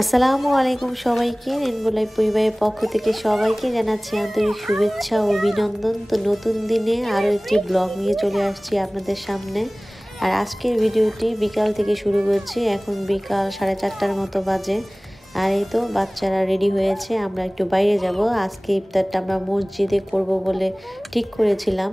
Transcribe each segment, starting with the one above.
আসসালামু আলাইকুম সবাইকে। রেনবো লাইফ পরিবারের পক্ষ থেকে সবাইকে জানাচ্ছি আন্তরিক শুভেচ্ছা ও অভিনন্দন। তো নতুন দিনে আরও একটি ব্লগ নিয়ে চলে আসছি আপনাদের সামনে। আর আজকের ভিডিওটি বিকাল থেকে শুরু করছি। এখন বিকাল 4:30টার মতো বাজে। আর এই তো বাচ্চারা রেডি হয়েছে, আমরা একটু বাইরে যাব। আজকে ইফতারটা আমরা মসজিদে করব বলে ঠিক করেছিলাম।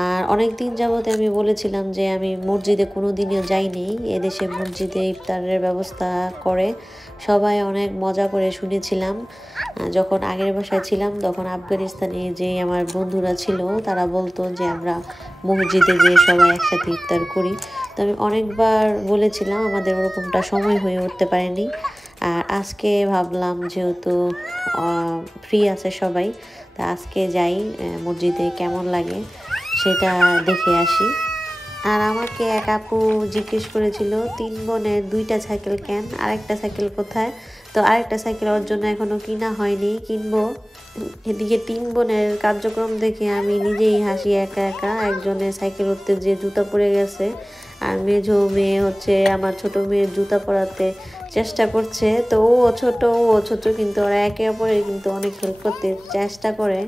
আর অনেক দিন যাবত আমি বলেছিলাম যে আমি মসজিদে কোনো দিনও যাইনি। এদেশে মসজিদে ইফতারের ব্যবস্থা করে, সবাই অনেক মজা করে শুনেছিলাম। যখন আগের বাসায় ছিলাম তখন আফগানিস্তানে যে আমার বন্ধুরা ছিল তারা বলতো যে আমরা মসজিদে যেয়ে সবাই একসাথে ইফতার করি। তো আমি অনেকবার বলেছিলাম, আমাদের ওরকমটা সময় হয়ে উঠতে পারেনি। আর আজকে ভাবলাম যেহেতু ফ্রি আছে সবাই, তা আজকে যাই মসজিদে, কেমন লাগে সেটা দেখে আসি। আর আমাকে এক আপু জিজ্ঞেস করেছিল 3 বোনের 2টা সাইকেল কেন, আরেকটা সাইকেল কোথায়। তো আরেকটা সাইকেল ওর জন্য এখনো কিনা হয়নি, কিনবো। এদিকে 3 বোনের কার্যক্রম দেখে আমি নিজেই হাসি একা একা। একজনের সাইকেল উঠতে যে জুতা পরে গেছে, আর মেজো মেয়ে হচ্ছে আমার ছোট মেয়ের জুতা পরাতে চেষ্টা করছে। তো ও ছোট কিন্তু ওরা একে অপরের কিন্তু অনেক হেল্প করতে চেষ্টা করে।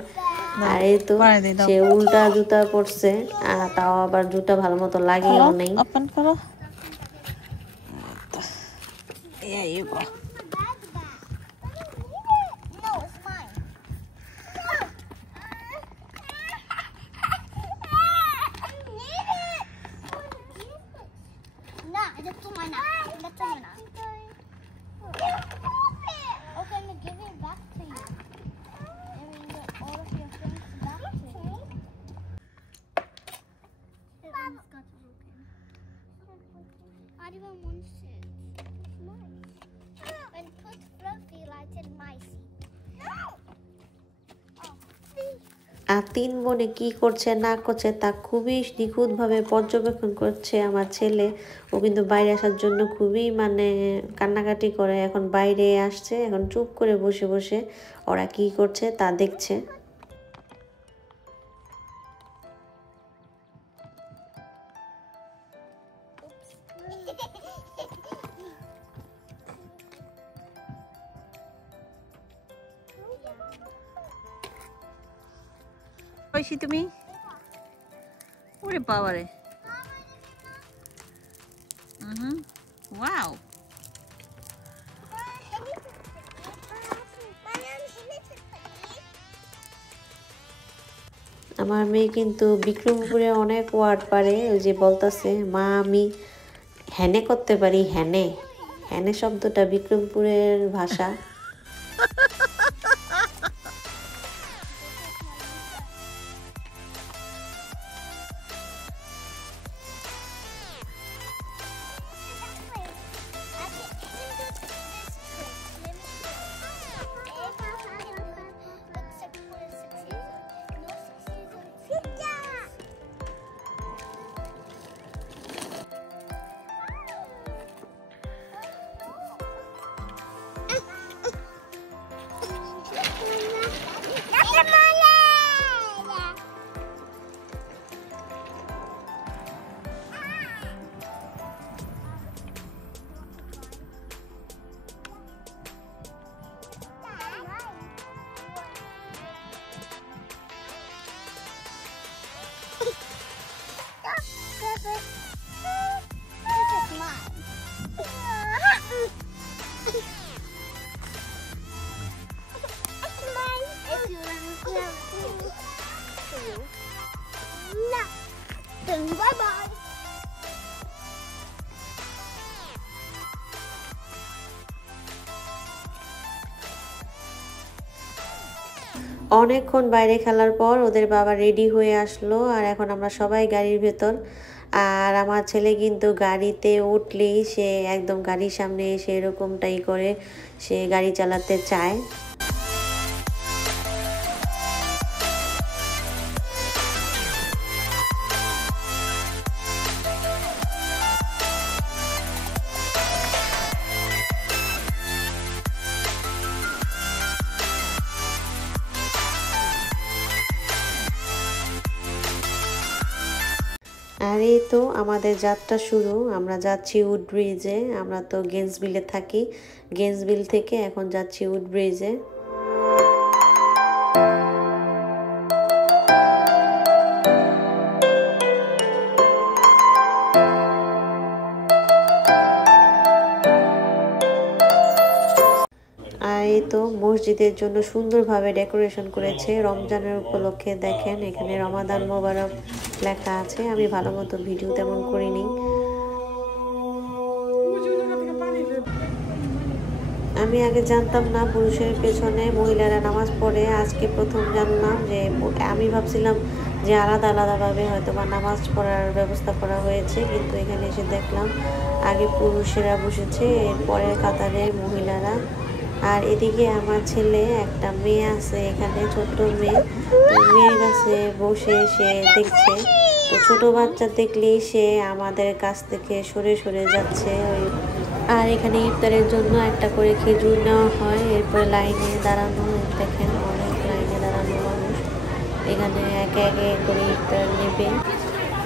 আর এই তো সে উল্টা জুতা পরছে, আর তাও আবার জুতা ভালো মতো লাগেও নেই। ওপেন করো। There you go. I don't want to. It's nice. And put fluffy like in my seat. No! আর 3 বোনে কি করছে না করছে তা খুবই নিখুঁতভাবে পর্যবেক্ষণ করছে আমার ছেলে। ও কিন্তু বাইরে আসার জন্য খুবই কান্নাকাটি করে। এখন বাইরে আসছে, এখন চুপ করে বসে বসে ওরা কি করছে তা দেখছে। কইছি তুমি? ওরে বাবা রে। ওয়াও। আমার মেয়ে কিন্তু বিক্রমপুরে অনেক ওয়ার্ড পারে। ওই যে বলতাছে, মা আমি হ্যানে করতে পারি। হ্যানে হ্যানে শব্দটা বিক্রমপুরের ভাষা। Bye-bye. অনেকক্ষণ বাইরে খেলার পর ওদের বাবা রেডি হয়ে আসলো, আর এখন আমরা সবাই গাড়ির ভেতর। আর আমার ছেলে কিন্তু গাড়িতে উঠলেই সে একদম গাড়ির সামনে এসে এরকমটাই করে, সে গাড়ি চালাতে চায়। আর এই তো আমাদের যাত্রা শুরু। আমরা যাচ্ছি উড ব্রিজে। আমরা তো গেন্সভিলে থাকি, গেন্সভিল থেকে এখন যাচ্ছি উড ব্রিজে। আর এই তো মসজিদের জন্য সুন্দরভাবে ডেকোরেশন করেছে রমজানের উপলক্ষে। দেখেন এখানে রমাদান মোবারক লেখা আছে। আমি ভালো মতো ভিডিও তেমন করিনি। আমি আগে জানতাম না পুরুষের পেছনে মহিলারা নামাজ পড়ে, আজকে প্রথম জানলাম। যে আমি ভাবছিলাম যে আলাদা আলাদাভাবে হয়তো বা নামাজ পড়ার ব্যবস্থা করা হয়েছে, কিন্তু এখানে এসে দেখলাম আগে পুরুষেরা বসেছে, এরপরে কাতারে মহিলারা। আর এদিকে আমার ছেলে, একটা মেয়ে আছে এখানে, ছোট্ট মেয়ে। তো মেয়ের কাছে বসে সে দেখছে। তো ছোট বাচ্চা দেখলেই সে আমাদের কাছ থেকে সরে সরে যাচ্ছে। আর এখানে ইফতারের জন্য একটা করে খেজুর নেওয়া হয়, এরপরে লাইনে দাঁড়ানো। দেখেন অনেক লাইনে দাঁড়ানো মানুষ, এখানে একে একে করে ইফতার নেবে।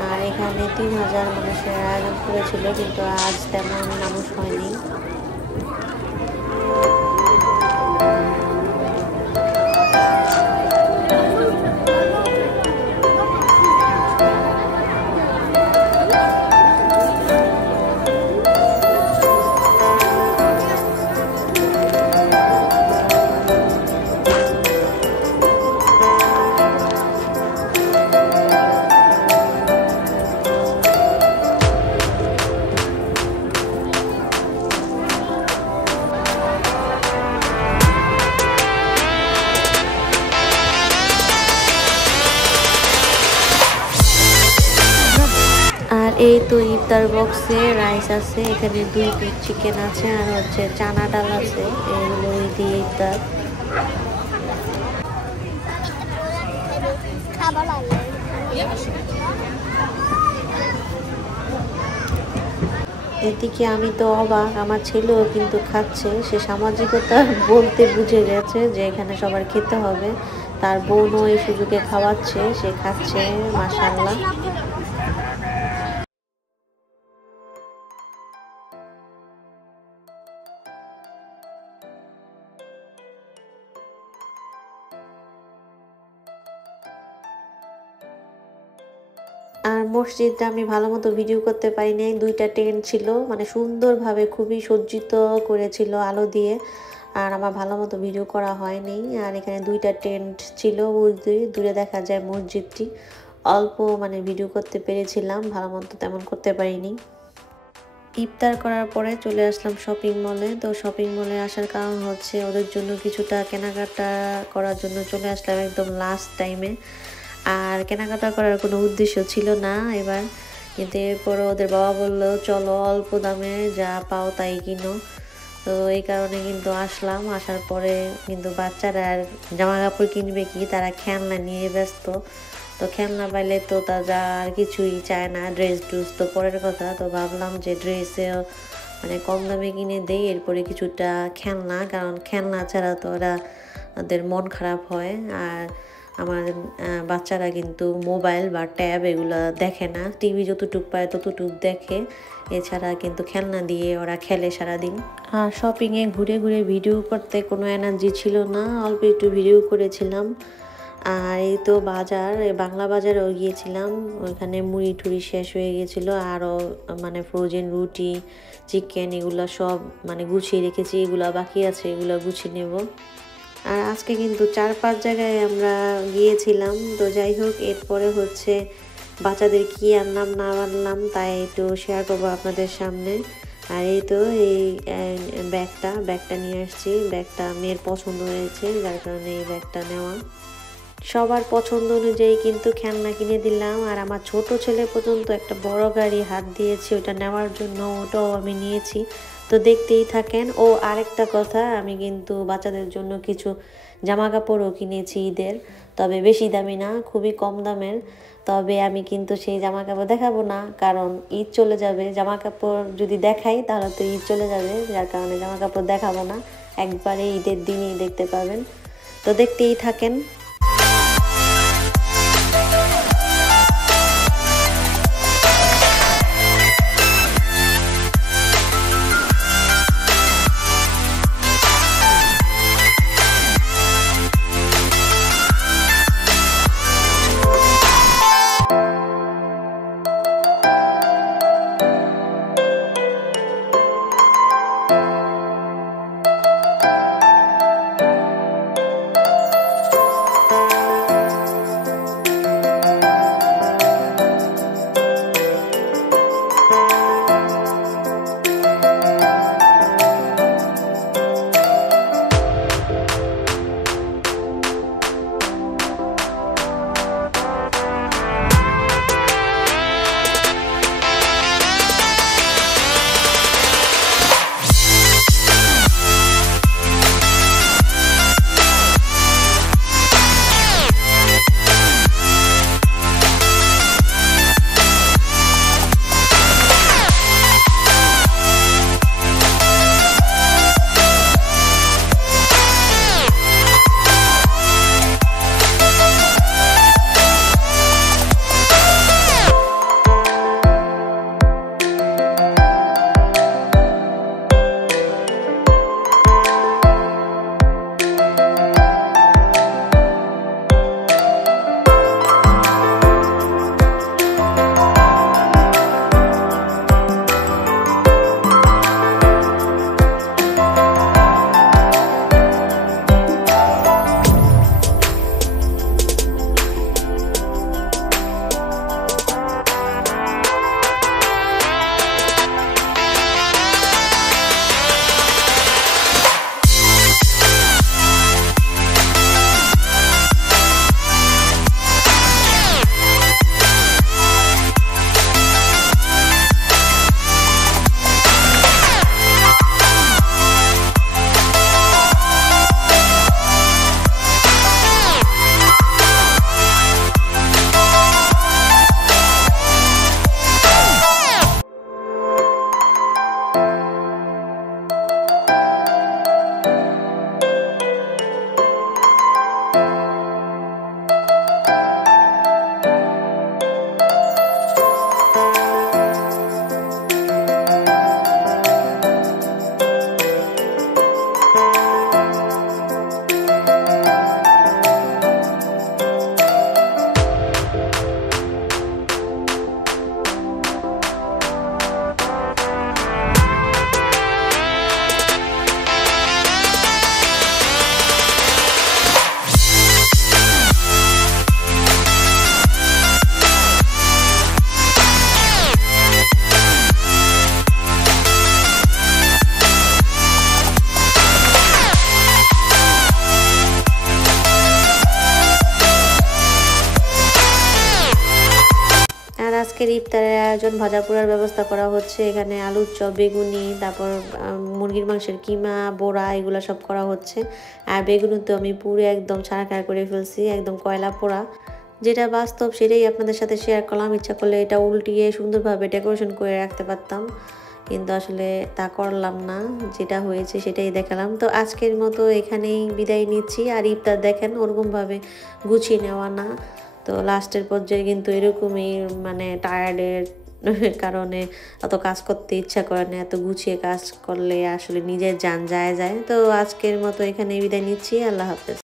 আর এখানে 3000 মানুষের আয়োজন করেছিল, কিন্তু আজ তেমন মানুষ হয়নি। এই তো ইফতার বক্সে রাইস আছে, এখানে 2 পিস চিকেন আছে, আর হচ্ছে চানা ডাল আছে। এগুলো দিয়ে ইফতার। এদিকে আমি তো অবাক, আমার ছেলেও কিন্তু খাচ্ছে। সে সামাজিকতা বলতে বুঝে গেছে যে এখানে সবার খেতে হবে। তার বোনও এই সুযোগে খাওয়াচ্ছে, সে খাচ্ছে, মাশাআল্লাহ। আর মসজিদটা আমি ভালো মতো ভিডিও করতে পারি নাই। 2টা টেন্ট ছিল, মানে সুন্দরভাবে খুবই সজ্জিত করেছিল আলো দিয়ে। আর আমার ভালো মতো ভিডিও করা হয়নি। আর এখানে 2টা টেন্ট ছিল, দূরে দেখা যায় মসজিদটি। অল্প মানে ভিডিও করতে পেরেছিলাম, ভালো মতো তেমন করতে পারিনি। ইফতার করার পরে চলে আসলাম শপিং মলে। তো শপিং মলে আসার কারণ হচ্ছে ওদের জন্য কিছুটা কেনাকাটা করার জন্য চলে আসলাম একদম লাস্ট টাইমে। আর কেনাকাটা করার কোনো উদ্দেশ্য ছিল না এবার, কিন্তু এরপরে ওদের বাবা বললো চলো অল্প দামে যা পাও তাই কিনো। তো এই কারণে কিন্তু আসলাম। আসার পরে কিন্তু বাচ্চারা আর জামা কাপড় কিনবে কি, তারা খেলনা নিয়ে ব্যস্ত। তো খেলনা পাইলে তো তারা আর কিছুই চায় না, ড্রেস ট্রেস তো পরের কথা। তো ভাবলাম যে ড্রেসে মানে কম দামে কিনে দেই, এরপরে কিছুটা খেলনা, কারণ খেলনা ছাড়া তো ওদের মন খারাপ হয়। আর আমার বাচ্চারা কিন্তু মোবাইল বা ট্যাব এগুলো দেখে না, টিভি যতটুক পায় ততটুক দেখে, এছাড়া কিন্তু খেলনা দিয়ে ওরা খেলে সারাদিন। আর শপিংয়ে ঘুরে ঘুরে ভিডিও করতে কোনো এনার্জি ছিল না, অল্প একটু ভিডিও করেছিলাম। আর এই তো বাজার, বাংলা বাজারেও গিয়েছিলাম, ওইখানে মুড়ি টুড়ি শেষ হয়ে গেছিলো। আরও মানে ফ্রোজেন রুটি, চিকেন এগুলো সব মানে গুছিয়ে রেখেছি, এগুলো বাকি আছে, এগুলো গুছিয়ে নেব। আর আজকে কিন্তু 4-5 জায়গায় আমরা গিয়েছিলাম। তো যাই হোক, এরপরে হচ্ছে বাচ্চাদের কি আনলাম না আনলাম তাই একটু শেয়ার করবো আপনাদের সামনে। আর এই তো এই ব্যাগটা নিয়ে আসছি। ব্যাগটা মেয়ের পছন্দ হয়েছে, যার কারণে এই ব্যাগটা নেওয়া। সবার পছন্দ অনুযায়ী কিন্তু খেলনা কিনে দিলাম। আর আমার ছোট ছেলে পর্যন্ত একটা বড় গাড়ি হাত দিয়েছে ওটা নেওয়ার জন্য, ওটাও আমি নিয়েছি। তো দেখতেই থাকেন। ও আরেকটা কথা, আমি কিন্তু বাচ্চাদের জন্য কিছু জামা কাপড়ও কিনেছি ঈদের, তবে বেশি দামি না, খুবই কম দামের। তবে আমি কিন্তু সেই জামা কাপড় দেখাবো না, কারণ ঈদ চলে যাবে। জামা কাপড় যদি দেখাই তাহলে তো ঈদ চলে যাবে, যার কারণে জামা কাপড় দেখাবো না, একবারে ঈদের দিনই দেখতে পাবেন। তো দেখতেই থাকেন। আজকের ইফতারের আয়োজন ভাজা পোড়ার ব্যবস্থা করা হচ্ছে। এখানে আলুর চপ, বেগুনি, তারপর মুরগির মাংসের কিমা, বড়া এগুলো সব করা হচ্ছে। আর বেগুনি তো আমি পুরো একদম ছাড়াখাড়া করে ফেলছি, একদম কয়লা পোড়া। যেটা বাস্তব সেটাই আপনাদের সাথে শেয়ার করলাম। ইচ্ছা করলে এটা উল্টিয়ে সুন্দরভাবে ডেকোরেশন করে রাখতে পারতাম, কিন্তু আসলে তা করলাম না। যেটা হয়েছে সেটাই দেখালাম। তো আজকের মতো এখানেই বিদায় নিচ্ছি। আর ইফতার দেখেন ওরকমভাবে গুছিয়ে নেওয়া না, তো লাস্টের পর্যায়ে কিন্তু এরকমই মানে টায়ার্ডের কারণে অত কাজ করতে ইচ্ছা করে না। এত গুছিয়ে কাজ করলে আসলে নিজের জান যায়। তো আজকের মতো এখানে বিদায় নিচ্ছি। আল্লাহ হাফেজ।